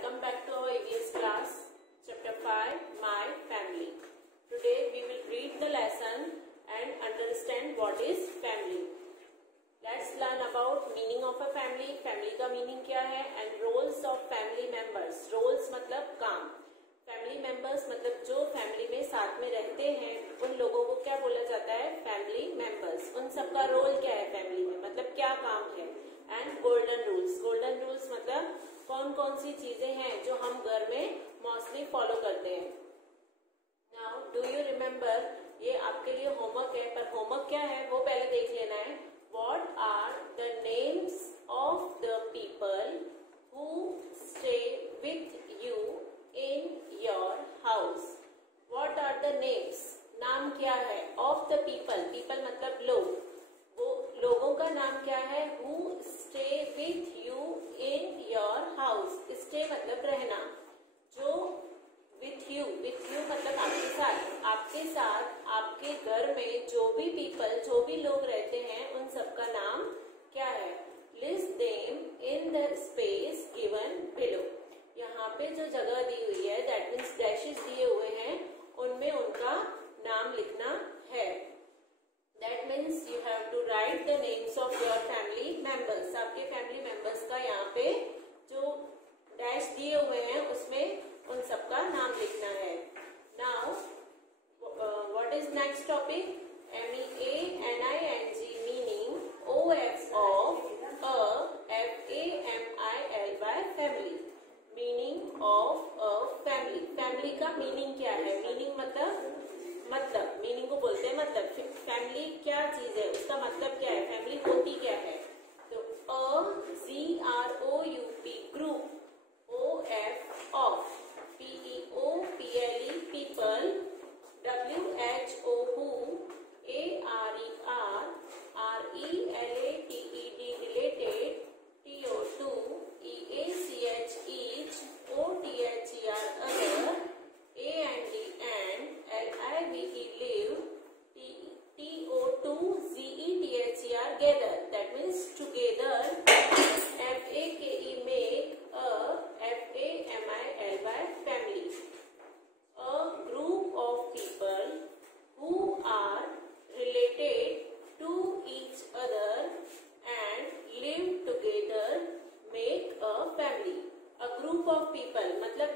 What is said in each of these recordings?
welcome back to our EVS class, chapter 5, My Family. Today we will read the lesson and understand what is family. Let's learn about meaning of a family, family का meaning क्या है and roles of family members. Roles मतलब काम. Family members मतलब जो family में साथ में रहते हैं उन लोगों को क्या बोला जाता है? Family members. उन सबका role क्या है family में, मतलब क्या काम है. And golden rules. Golden rules मतलब कौन कौन सी चीजें हैं जो हम घर में मोस्टली फॉलो करते हैं. नाउ डू यू रिमेम्बर, ये आपके लिए होमवर्क है, पर होमवर्क क्या है वो पहले देख लेना है. What are the names of the people who stay with you in your house. What are the names, नाम क्या है, ऑफ द पीपल. पीपल मतलब लोग, वो लोगों का नाम क्या है. Who stay with you in your house. Stay मतलब रहना. जो विथ यू मतलब आपके साथ, आपके साथ आपके घर में जो भी पीपल, जो भी लोग रहते हैं उन सबका नाम क्या है. List them in the space given below. यहाँ पे जो जगह दी हुई है, दैट मीन्स डैशेस दिए हुए हैं, उनमें उनका नाम लिखना है. That means you have to write the names of your family members. आपके family members का यहाँ पे जो डैश दिए हुए हैं उसमें उन सबका नाम लिखना है. Now, what is next topic? MEANING meaning of a family. family. Meaning of a family. Family का meaning क्या है? Meaning मतलब मीनिंग को बोलते हैं मतलब. फैमिली क्या चीज है, उसका मतलब क्या है, फैमिली होती क्या है. तो GROUP group, OF of, PEOPLE people, WHO who, ARER RELATED related, TO2 EACH each, OTHER other, AND LIVE live, TO2ZETHER gather. That means together. FAKE make, a FAMILY family. A group of people who are related to each other and live together make a family. A group of people मतलब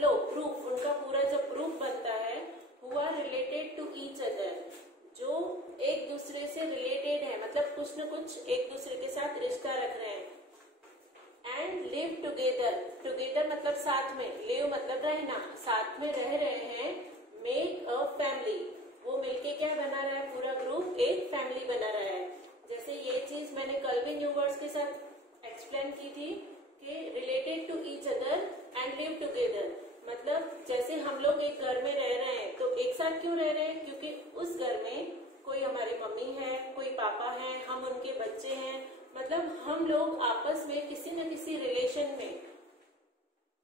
लोग, group, उनका पूरा जब group बनता है, who are related to each other, जो एक दूसरे से रिलेटेड है, मतलब कुछ न कुछ एक दूसरे के साथ रिश्ता रख रहे हैं. एंड लिव टुगेदर मतलब साथ में, लिव मतलब रहना, साथ में रह रहे हैं. मेक अ फैमिली, वो मिलके क्या बना रहा है, पूरा ग्रुप एक फैमिली बना रहा है. जैसे ये चीज मैंने कल भी न्यू वर्ड्स के साथ एक्सप्लेन की थी कि related to each other and live together. मतलब जैसे हम लोग एक घर में रह रहे हैं, तो एक साथ क्यों रह रहे हैं, क्योंकि उस घर में कोई हमारी मम्मी है, कोई पापा है, हम उनके बच्चे हैं, मतलब हम लोग आपस में किसी न किसी रिलेशन में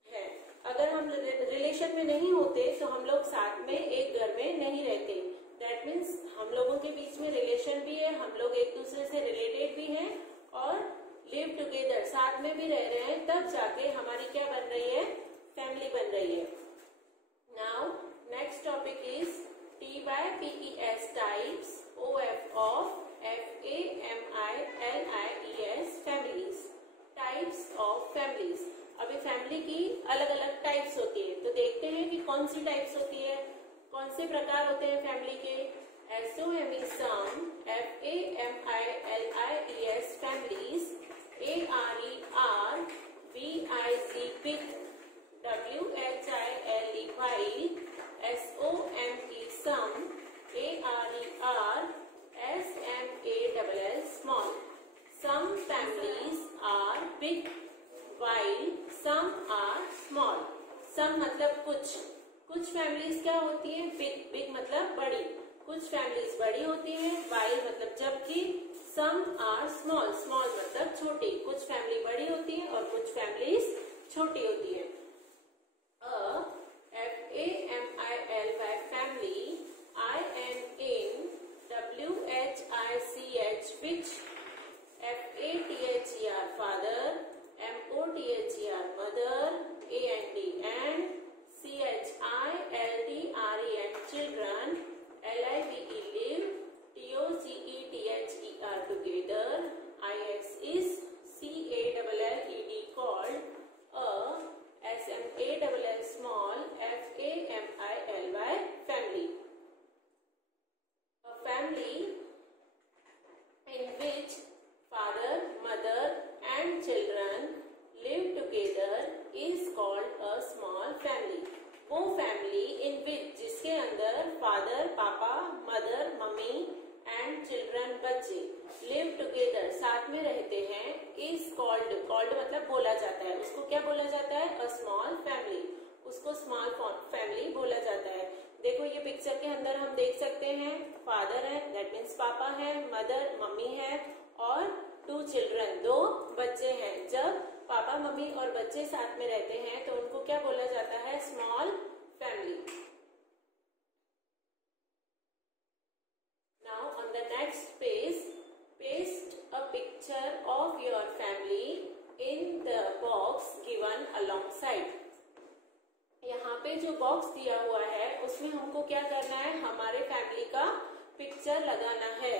है. अगर हम रिलेशन में नहीं होते तो हम लोग साथ में एक घर में नहीं रहते. दैट मीन्स हम लोगों के बीच में रिलेशन भी है, हम लोग एक दूसरे से रिलेटेड भी हैं और लिव टुगेदर साथ में भी रह रहे हैं, तब जाके हमारी क्या बन रही है, फैमिली बन रही है. Now next topic is TYPES types, OF of, FAMILIES families. Types of families. अभी फैमिली की अलग अलग टाइप्स होती है, तो देखते हैं कि कौन सी टाइप्स होती है, कौन से प्रकार होते हैं फैमिली के. SOME some, FAMILIES families, ARER BIG big, WHILE while, SOME some, ARER SMALL small. Some families are big while some are small. Some मतलब कुछ फैमिलीज क्या होती हैं, बिग मतलब बड़ी, कुछ फैमिलीज बड़ी होती हैं, while मतलब जबकि, some are small मतलब छोटी, कुछ फैमिली बड़ी होती है और कुछ फैमिलीज छोटी होती है. FAMILY family, IN in, WHICH which, FATHER father, MOTHER mother, family in which जिसके अंदर फादर पापा, मदर मम्मी एंड चिल्ड्रन बच्चे लिव टुगेदर साथ में रहते हैं इज कॉल्ड, कॉल्ड मतलब बोला जाता है, उसको क्या बोला जाता है? अ स्मॉल फैमिली, उसको स्मॉल फैमिली बोला जाता है। देखो ये पिक्चर के अंदर हम देख सकते हैं फादर है, दैट मीन्स पापा है, मदर मम्मी है और 2 चिल्ड्रन 2 बच्चे हैं। जब पापा मम्मी और बच्चे साथ में रहते हैं तो उनको क्या बोला जाता है? Small family. Now on the next page paste a picture of your family in the box given alongside. यहाँ पे जो बॉक्स दिया हुआ है उसमें हमको क्या करना है? हमारे फैमिली का पिक्चर लगाना है।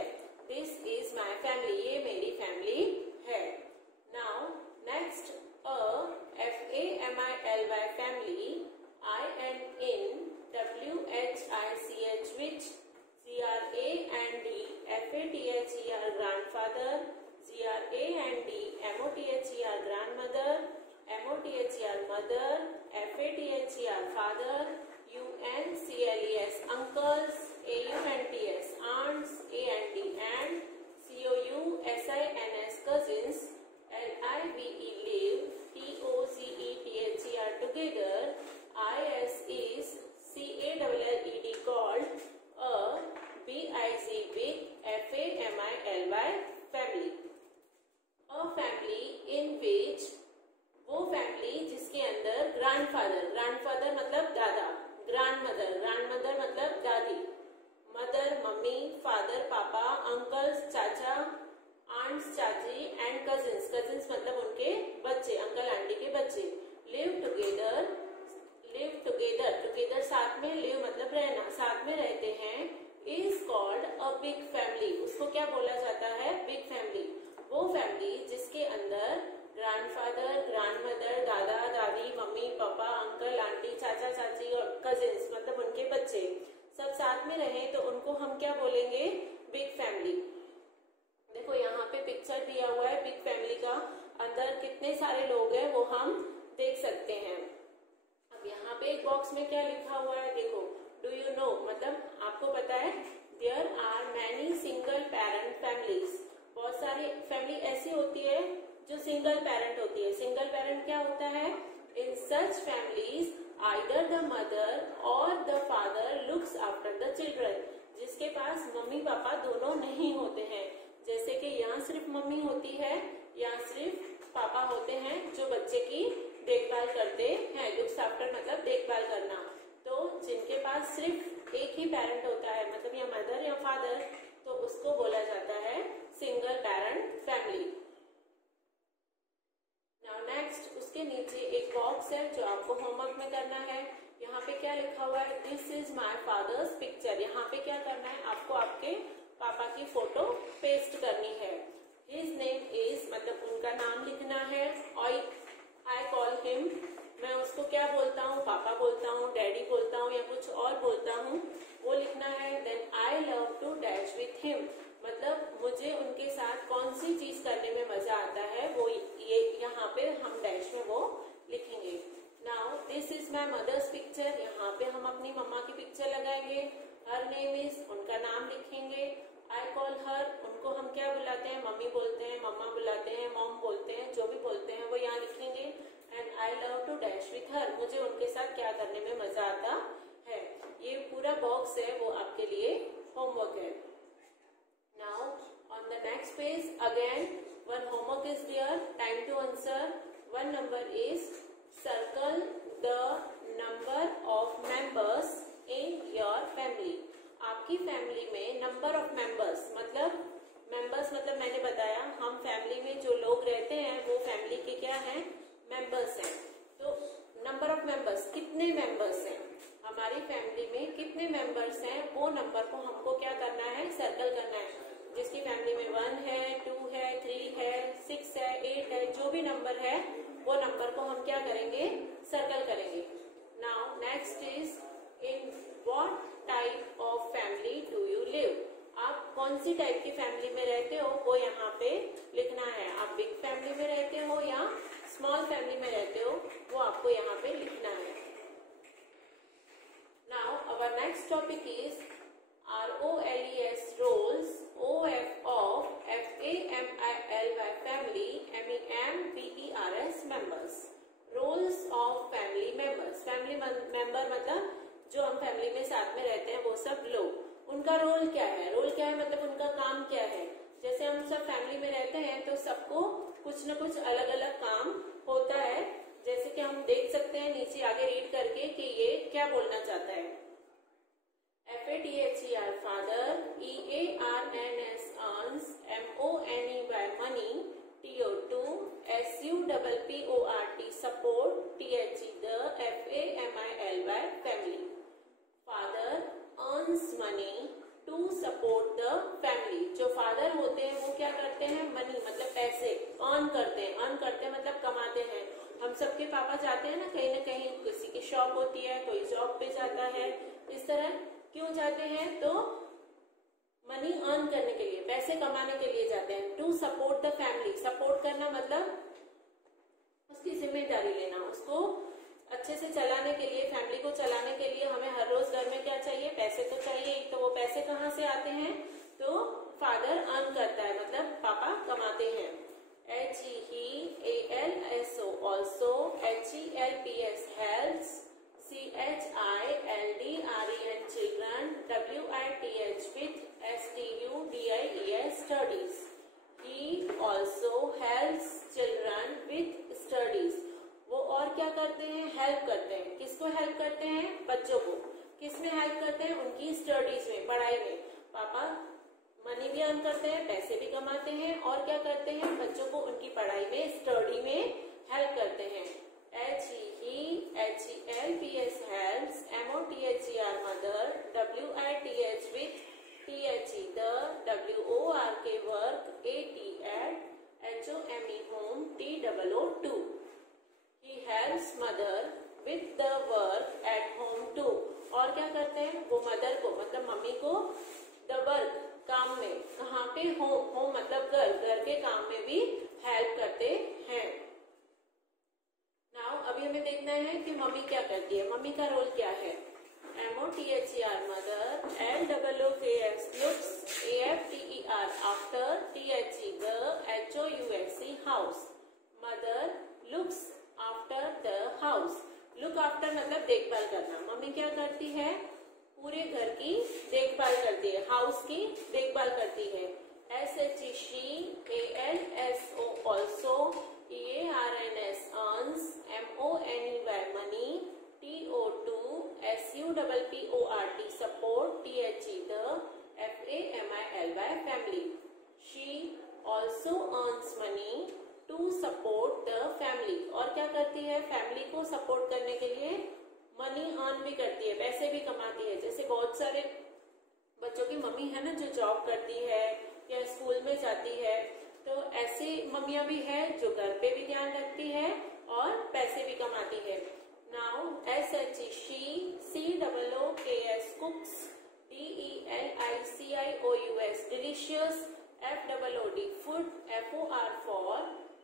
दिस इज माई फैमिली, ये मेरी फैमिली है। Now next FAMILY family, I and in WHICH which, GRA and D FATHER grandfather, GRA and D MOTHER grandmother, MOTHER mother, FATHER father, UNCLES uncles, AUNTS aunts, AND and COUSINS cousins, LIVE live, TOGETHER together, IS is CALLED called, BIG big, FAMILY family। A family in which, वो family जिसके अंदर grandfather, grandfather मतलब दादा, grandmother, grandmother मतलब दादी, mother mummy, father पापा, uncles चाचा, ants चाची एंड कजिन्स, कजिन्स मतलब उनके बच्चे, अंकल आंटी के बच्चे, live together, live together, together साथ में, लिव मतलब रहना, साथ में रहते हैं, is called a big family, उसको क्या बोला जाता है? Big family. वो फैमिली जिसके अंदर ग्रैंडफादर, ग्रैंडमदर, दादा दादी, मम्मी पापा, अंकल आंटी, चाचा चाची और कजिन्स मतलब उनके बच्चे सब साथ में रहे तो उनको हम क्या बोलेंगे? Big family. देखो यहाँ पे पिक्चर दिया हुआ है बिग फैमिली का, अंदर कितने सारे लोग हैं वो हम देख सकते हैं। अब यहाँ पे एक बॉक्स में क्या लिखा हुआ है देखो, डू यू नो मतलब आपको पता है, there are many single parent families, बहुत सारी फैमिली ऐसी होती है जो सिंगल पेरेंट होती है। सिंगल पेरेंट क्या होता है? इन सच फैमिलीज आइदर द मदर और the father looks after the children, जिसके पास मम्मी पापा दोनों नहीं होते हैं, जैसे कि यहाँ सिर्फ मम्मी होती है, यहाँ सिर्फ पापा होते हैं जो बच्चे की देखभाल करते हैं। लुक्स आफ्टर मतलब देखभाल करना। तो जिनके पास सिर्फ एक ही पेरेंट होता है मतलब या मदर या फादर, तो उसको बोला जाता है single parent family. Now next उसके नीचे एक बॉक्स है जो आपको होमवर्क में करना है। यहाँ पे क्या लिखा हुआ है? This is my father's picture. यहाँ पे क्या करना है? आपको आपके पापा की फोटो पेस्ट करनी है। हिज नेम इज मतलब उनका नाम लिखना है। आई कॉल हिम, मैं उसको क्या बोलता हूँ? पापा बोलता हूँ, डैडी बोलता हूँ या कुछ और बोलता हूँ, वो लिखना है। Then I love to dash with him, मतलब मुझे उनके साथ कौन सी चीज करने में मजा आता है, वो ये यहाँ पे हम डैश में वो लिखेंगे। Now this is my mother's picture, यहाँ पे हम अपनी मम्मा की पिक्चर लगाएंगे। हर नेम इज, उनका नाम लिखेंगे। आई कॉल हर, उनको हम क्या बुलाते हैं? मम्मी बोलते हैं, मम्मा बुलाते हैं, मॉम बोलते हैं, जो भी बोलते हैं वो यहाँ लिखेंगे। And I love to dash with her, मुझे उनके साथ क्या करने में मजा आता है। ये पूरा बॉक्स है वो आपके लिए होमवर्क है। Now on the next page again one homework is there, time to answer. One number is circle the number of members in your family. आपकी फैमिली में नंबर ऑफ मेंबर्स मतलब मैंने बताया हम फैमिली में जो लोग रहते हैं वो फैमिली के क्या हैं? मेंबर्स हैं। तो नंबर ऑफ मेंबर्स, कितने मेंबर्स हैं हमारी फैमिली में, कितने मेंबर्स हैं, वो नंबर को हमको क्या करना है? सर्कल करना है। जिसकी फैमिली में 1 है, 2 है, 3 है, 6 है, 8 है, जो भी नंबर है वो नंबर को हम क्या करेंगे? सर्कल करेंगे। Now next is in what type of family do you live, आप कौन सी टाइप की फैमिली में रहते हो वो यहाँ पे लिखना है। आप बिग फैमिली में रहते हो या स्मॉल फैमिली में रहते हो वो आपको यहाँ पे लिखना है। next topic is ROLES roles, OF of FAMILY family, MEMBERS members. Roles of family members. Family member मतलब जो हम फैमिली में साथ में रहते हैं वो सब लोग, उनका रोल क्या है? रोल क्या है मतलब उनका काम क्या है? जैसे हम सब फैमिली में रहते हैं तो सबको कुछ न कुछ अलग अलग काम होता है, जैसे कि हम देख सकते हैं नीचे आगे रीड करके कि ये क्या बोलना चाहता है। FATHER father, EARNS earns, MONEY money, TO2 SUPPORT support, THE the, FAMILY family. Father earns money to support the family. जो फादर होते हैं वो क्या करते हैं? मनी मतलब पैसे अर्न करते हैं। अर्न करते हैं मतलब कमाते हैं। हम सबके पापा जाते हैं ना कहीं, किसी की शॉप होती है, कोई जॉब पे जाता है, इस तरह क्यों जाते हैं? तो मनी अर्न करने के लिए, पैसे कमाने के लिए जाते हैं। To support the family, support करना मतलब उसकी जिम्मेदारी लेना, उसको अच्छे से चलाने के लिए, फैमिली को चलाने के लिए हमें हर रोज घर में क्या चाहिए? पैसे तो चाहिए। तो वो पैसे कहाँ से आते हैं? तो फादर अर्न करता है मतलब पापा कमाते हैं। HEALSO also, HELPS helps, CHILDREN children, WITH with STUDIES studies. He also helps children with studies. वो और क्या करते हैं? हेल्प करते हैं। किसको हेल्प करते हैं? बच्चों को। किस में हेल्प करते हैं? उनकी स्टडीज में, पढ़ाई में। पापा मनी भी अर्न करते हैं, पैसे भी कमाते हैं, और क्या करते हैं? बच्चों को उनकी पढ़ाई में, स्टडी में हेल्प करते हैं। HELPS helps, MOTHER mother, WITH with, THE the, WORK work, AT HOME home, TOO 2। He helps mother with the work at home too। और क्या करते हैं? वो मदर को मतलब मम्मी को the work काम में, कहाँ पे? होम, होम मतलब घर, घर के काम में भी हेल्प करते हैं। नाउ अभी हमें देखना है कि मम्मी क्या करती है, मम्मी का रोल क्या है। MOTHER mother, LOOKS looks, AFTER after, THE the, HOUSE house। Mother looks after the house. Look after मतलब देखभाल करना। मम्मी क्या करती है? पूरे घर की देखभाल करती है, हाउस की देखभाल करती है। SHE she, ALSO also, EARNS earns, MONEY money, TO2 SUPPORT support, THE the, FAMILY family। She also earns money to support the family. और क्या करती है? फैमिली को सपोर्ट करने के लिए मनी अर्न भी करती है, पैसे भी कमाती है। जैसे बहुत सारे बच्चों की मम्मी है ना जो जॉब करती है या स्कूल में जाती है, तो ऐसी मम्मियां भी है जो घर पे भी ध्यान रखती है और पैसे भी कमाती है। Now SHE she, COOKS cooks, DELICIOUS delicious, FOOD food, FOR for,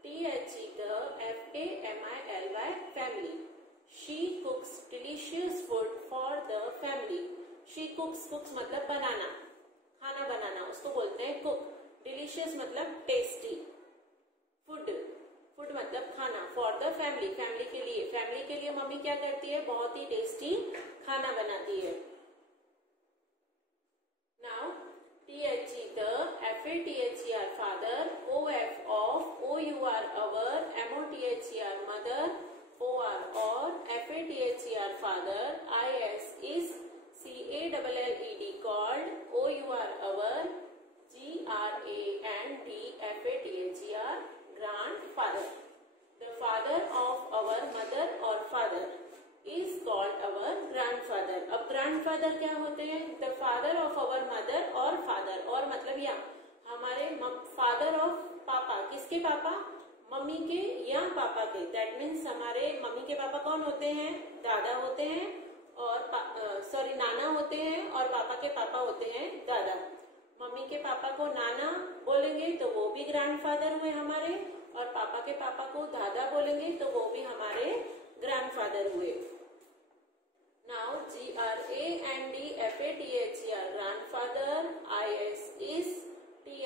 THE the, FAMILY family। She cooks delicious food for the family। She cooks, cooks मतलब बनाना, खाना बनाना, उसको बोलते हैं कुक। डिलीशियस मतलब टेस्टी। फूड, फूड मतलब खाना। फॉर द फैमिली, फैमिली के लिए, फैमिली के लिए मम्मी क्या करती है? बहुत ही टेस्टी खाना बनाती है। Now THE the, FATHER father, OF of, OUR our, MOTHER mother, OR or, FATHER father, IS is, CALLED called, OUR our, GRAND FATHER grandfather। The father of our mother or father is called our grandfather। अब grandfather क्या होते हैं? The father of our mother और father, और मतलब या हमारे father of पापा। किसके पापा? मम्मी के या पापा के। That means हमारे मम्मी के पापा कौन होते हैं? दादा होते हैं, और नाना होते हैं, और पापा के पापा होते हैं दादा। मम्मी के पापा को नाना बोलेंगे तो वो भी ग्रैंडफादर हुए हमारे, और पापा के पापा को दादा बोलेंगे तो वो भी हमारे ग्रैंडफादर हुए। Now GRANDFATHER, grandfather. IS is THE,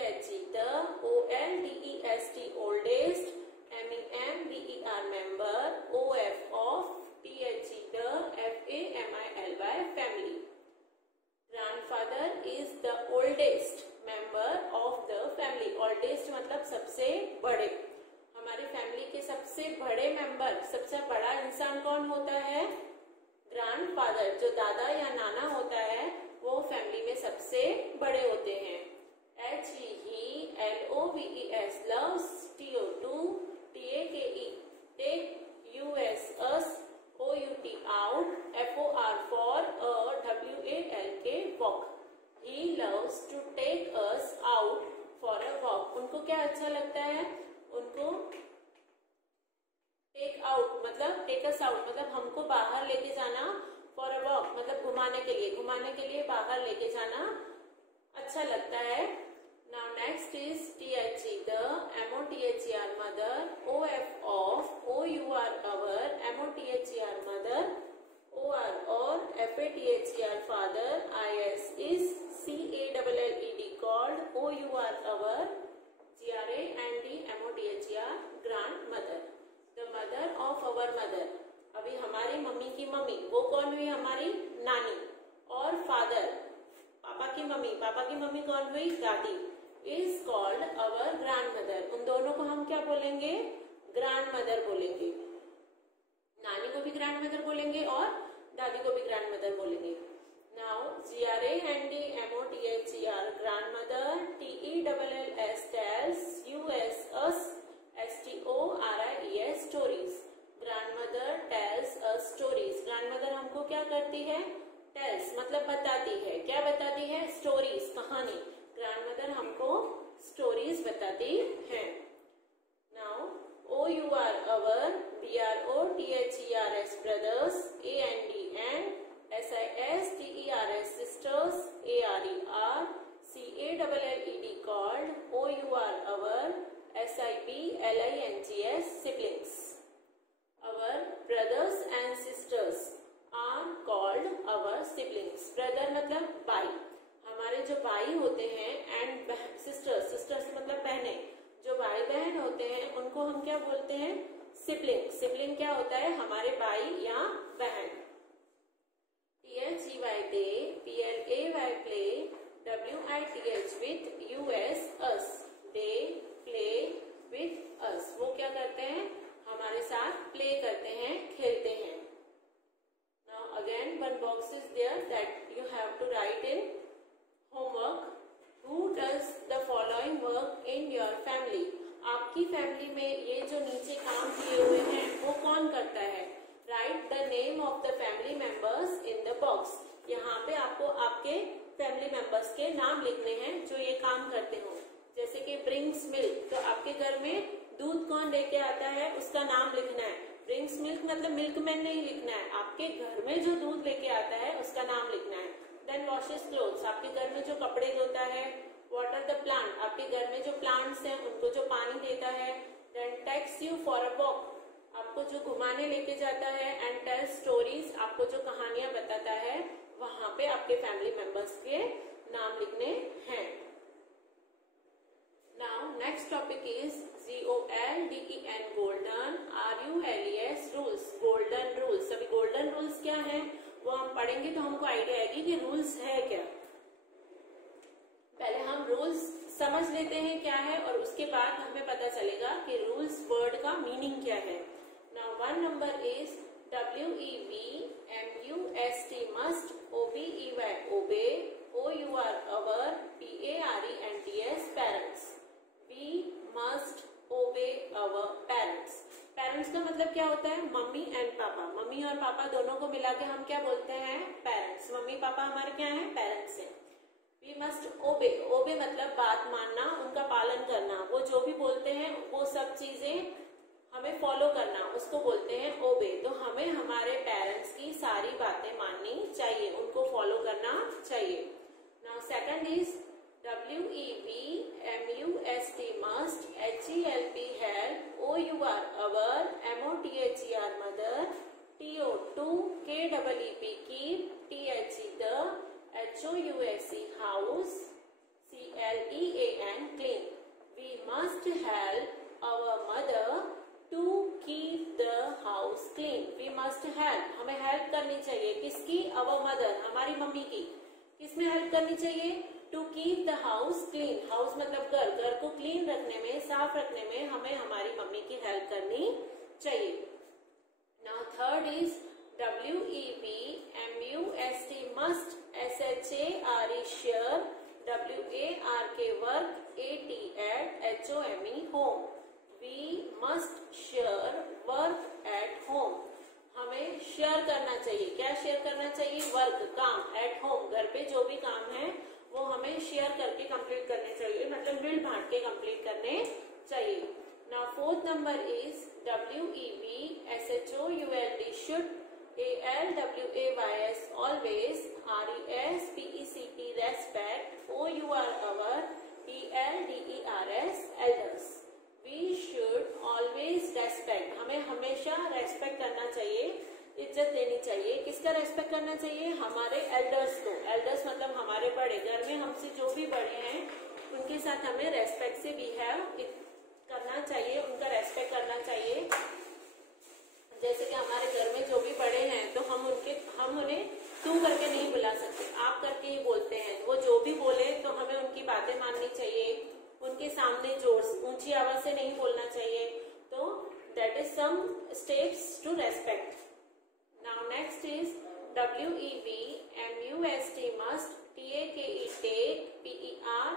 the. OLDEST, oldest. MEMBER, member. OF, of. THE, the. FAMILY, family. Grandfather is the oldest member of the family. Oldest मतलब सबसे बड़े. हमारी फैमिली के सबसे बड़े मेंबर, सबसे बड़ा इंसान कौन होता है? ग्रैंडफादर. जो दादा या नाना होता है वो फैमिली में सबसे बड़े होते हैं. HE, he. LOVES, loves. TO, TAKE, take. US, us. OUT, out. FOR, for. WALK, walk. He loves to take us out for a walk. उनको क्या अच्छा लगता है? उनको टेक आउट मतलब टेक अस आउट मतलब हमको बाहर लेके जाना. फॉर अ वॉक मतलब घुमाने के लिए बाहर लेके जाना अच्छा लगता है. Now next is THE, the. MOTHER, mother. OF, of. OUR, our. MOTHER, mother. OR, or. FATHER, father. IS is CALLED, called. OUR, our. GRANDMOTHER, grandmother. The mother of our mother. अभी हमारी मम्मी की mummy वो कौन हुई? हमारी नानी. और father पापा की मम्मी कौन हुई? दादी. Is called our grandmother. उन दोनों को हम क्या बोलेंगे? ग्रैंडमदर बोलेंगे. नानी को भी ग्रैंडमदर बोलेंगे और दादी को भी ग्रैंडमदर बोलेंगे. Now GRANDMOTHER, grandmother. TELLS, tells. US, us. STORIES, stories. Grandmother tells us stories. Grandmother हमको क्या करती है? Tells मतलब बताती है. क्या बताती है? Stories, कहानी. Grandmother हमको stories बताती है. Now OUR, our. BROTHERS, brothers. AND, and. SISTERS, sisters. ARER. CALLED, called. OUR, our. SIBLINGS, siblings. Our brothers and sisters are called our siblings. Brother मतलब भाई. हमारे जो भाई होते हैं and sisters मतलब बहनें. जो भाई बहन होते हैं उनको हम क्या बोलते हैं? सिबलिंग. सिबलिंग क्या होता है? हमारे भाई या बहन. THEY, they. PLAY, play. WITH, with. US, us. They play with us. वो क्या करते हैं? हमारे साथ प्ले करते हैं, खेलते हैं. Now again one box is there that you have to write in homework. Who does the following work in your family? आपकी फैमिली में ये जो नीचे काम किए हुए हैं वो कौन करता है? Write the name of the family members in the box. यहाँ पे आपको आपके फैमिली मेंबर्स के नाम लिखने हैं जो ये काम करते हो. जैसे कि ब्रिंग्स मिल्क, तो आपके घर में दूध कौन लेके आता है उसका नाम लिखना है. ब्रिंग्स मिल्क मतलब मिल्कमैन नहीं लिखना है. आपके घर में जो दूध लेके आता है उसका नाम लिखना है. देन वॉशेस क्लोथ्स, आपके घर में जो कपड़े धोता है. वाटर द प्लांट, आपके घर में जो प्लांट्स हैं उनको जो पानी देता है. Then takes you for a walk, आपको जो घुमाने लेके जाता है. एंड टेल स्टोरीज, आपको जो कहानियां बताता है. वहां पे आपके फैमिली मेंबर्स के नाम लिखने हैं. Now next topic is GOLDEN, golden. RULES, rules. Golden rules. अभी golden rules क्या है वो हम पढ़ेंगे तो हमको आइडिया आएगी कि रूल्स है क्या. पहले हम रूल्स समझ लेते हैं क्या है और उसके बाद हमें पता चलेगा कि रूल्स वर्ड का मीनिंग क्या है. Now one number is WEBMUST, must. OBEY, obey. OUR, our. PARENTS, parents. We must obey our parents. Parents का मतलब क्या होता है? मम्मी एंड पापा. मम्मी और पापा दोनों को मिला के हम क्या बोलते हैं? पेरेंट्स. मम्मी पापा हमारे क्या हैं? पेरेंट्स हैं. वी मस्ट ओबे. ओबे मतलब बात मानना, उनका पालन करना. वो जो भी बोलते हैं वो सब चीजें हमें फॉलो करना, उसको बोलते हैं ओबे. तो हमें हमारे पेरेंट्स की सारी बातें माननी चाहिए, उनको फॉलो करना चाहिए. Now second is WEBMUST, must. HELP, help. OUR, our. MOTHER, mother. TO2, KEEP, keep, THE, the, HOUSE, house, CLEAN, clean. We must help our mother to keep the house clean. We must help, हमें help करनी चाहिए किसकी? Our mother, हमारी mummy की. किसमें help करनी चाहिए? To keep the house clean. House मतलब घर, घर को क्लीन रखने में, साफ रखने में हमें हमारी मम्मी की हेल्प करनी चाहिए. Now third is WEB, MUST, must, SHARE, share, WARK, work, AT, HOME, home. We must share work at home. हमें शेयर करना चाहिए. क्या शेयर करना चाहिए? वर्क, काम, एट होम, घर पे जो भी काम है वो हमें शेयर करके कंप्लीट करने चाहिए, मतलब मिल बांट के कंप्लीट करने चाहिए. Now fourth number is WEB, SHOULD, should, ALWAYS, always, RESPECT, respect, OUR, our, ELDERS, elders. We should always respect. हमें हमेशा रेस्पेक्ट करना चाहिए, इज्जत देनी चाहिए. किसका रेस्पेक्ट करना चाहिए? हमारे एल्डर्स को. एल्डर्स मतलब हमारे बड़े, घर में हमसे जो भी बड़े हैं उनके साथ हमें रेस्पेक्ट से बिहेव करना चाहिए, उनका रेस्पेक्ट करना चाहिए. जैसे कि हमारे घर में जो भी बड़े हैं तो हम उन्हें तू करके नहीं बुला सकते, आप करके ही बोलते हैं. वो जो भी बोले तो हमें उनकी बातें माननी चाहिए, उनके सामने जोर ऊंची आवाज से नहीं बोलना चाहिए. तो that is some steps to respect. Now next is WEB, MUST, must, TAKE, take, PER,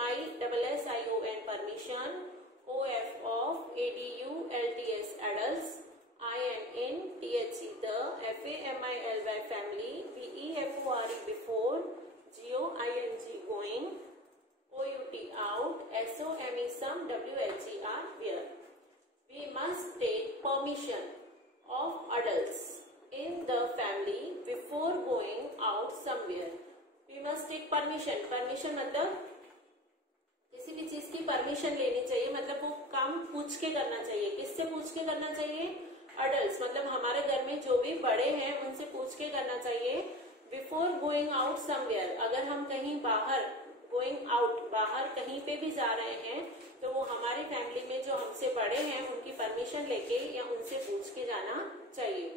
MISSION, permission, OF, off, ADU, LDS, adults, IN, in, THE, the, FAMILY, family, BEFORE, before, GOING, going, OUT, out, SOME, some, WHER, where. We must take permission of adults in the family before going out somewhere. We must take permission. Permission मतलब किसी भी चीज की permission लेनी चाहिए, मतलब वो काम पूछ के करना चाहिए. किससे पूछ के करना चाहिए? अडल्ट मतलब हमारे घर में जो भी बड़े हैं उनसे पूछ के करना चाहिए. बिफोर गोइंग आउट समवेयर, अगर हम कहीं बाहर, गोइंग आउट बाहर कहीं पे भी जा रहे हैं तो वो हमारी फैमिली में जो हमसे बड़े हैं उनकी परमिशन लेके या उनसे पूछ के जाना चाहिए.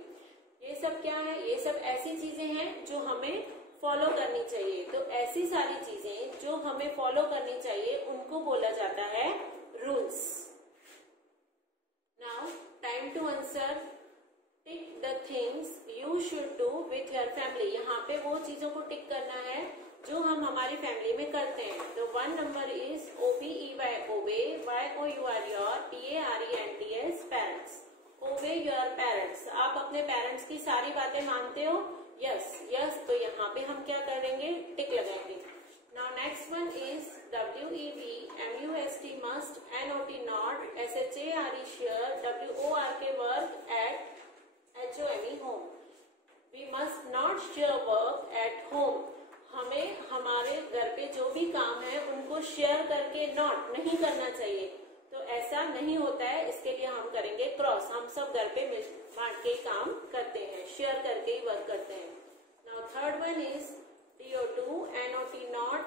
ये सब क्या है? ये सब ऐसी चीजें हैं जो हमें फॉलो करनी चाहिए. तो ऐसी सारी चीजें जो हमें फॉलो करनी चाहिए उनको बोला जाता है rules. Now time to answer. Tick the things you should do with your family. यहाँ पे वो चीजों को टिक करना है जो हम हमारी फैमिली में करते हैं. तो 1 number is OBEY, obey, YOUR, your, PARENTS, parents. Obey your parents. आप अपने पेरेंट्स की सारी बातें मानते हो? Yes, yes. तो यहाँ पे हम क्या करेंगे? टिक लगाएंगे. Now next one is WEB, MUST, must, NOT, not, SHARE, share, WORK, work, at, HOME, home. We must not share work at home. हमें हमारे घर पे जो भी काम है उनको शेयर करके नॉट नहीं करना चाहिए. तो ऐसा नहीं होता है, इसके लिए हम करेंगे क्रॉस. हम सब घर पे मिल बांट के काम करते हैं, शेयर करके ही वर्क करते हैं. Now third one is TO2, NOT, not,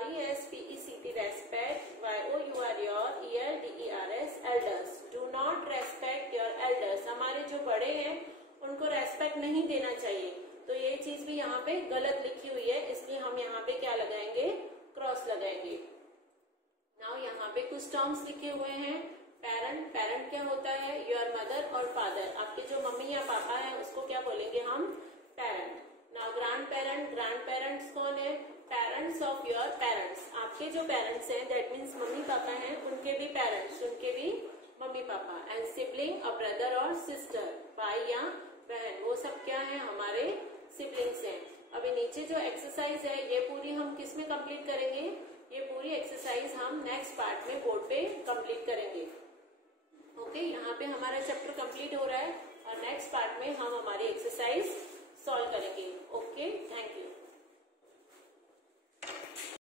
RESPECT, respect, YOUR, your, ELDERS, elders. Do not respect your elders. हमारे जो बड़े हैं उनको रेस्पेक्ट नहीं देना चाहिए. तो ये चीज भी यहाँ पे गलत लिखी हुई है, इसलिए हम यहाँ पे क्या लगाएंगे? क्रॉस लगाएंगे. नाउ यहाँ पे कुछ टर्म्स लिखे हुए हैं. पेरेंट, पेरेंट क्या होता है? योर मदर और फादर. आपके जो मम्मी या पापा है उसको क्या बोलेंगे हम? Parent. Now grand parent, grand parents कौन है? Parents of your parents. आपके जो पेरेंट्स हैं दैट मीन्स मम्मी पापा हैं, उनके भी पेरेंट्स, उनके भी mummy papa. And sibling, a brother और सिस्टर, भाई या बहन, वो सब क्या है? हमारे सिबलिंग्स हैं. अभी नीचे जो एक्सरसाइज है ये पूरी हम किस में कंप्लीट करेंगे? ये पूरी एक्सरसाइज हम नेक्स्ट पार्ट में बोर्ड पे कंप्लीट करेंगे. ओके, यहाँ पे हमारा चैप्टर कंप्लीट हो रहा है और नेक्स्ट पार्ट में हम हमारी एक्सरसाइज सॉल्व करेंगे. Okay, thank you.